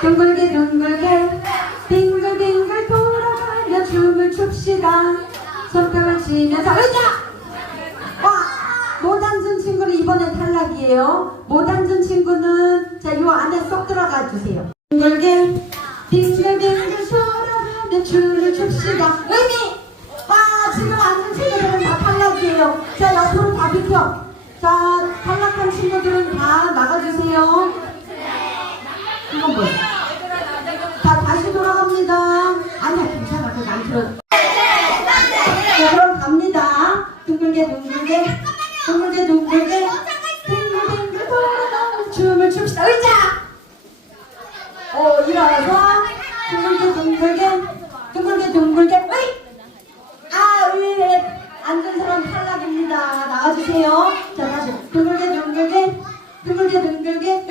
둥글게 둥글게 빙글빙글 돌아가며 춤을 춥시다. 손뼉을 치면서 의자 와! 못 앉은 친구는 이번에 탈락이에요. 못 앉은 친구는 자요 안에 쏙 들어가 주세요. 둥글게 빙글빙글 돌아가며 춤을 춥시다. 의미! 와 지금 앉은 친구들은 다 탈락이에요. 자 옆으로 다 비켜. 자 탈락한 친구들은 다 나가주세요. 이건 자 둥글게 둥글게 둥글게 둥글게 빙글빙글 돌아가며 춤을 춥시다. 의자! 어 일어나서 둥글게 둥글게 둥글게 둥글게 아 의에 앉은 사람 탈락입니다. 나와주세요. 자 다시. 둥글게 둥글게 둥글게 둥글게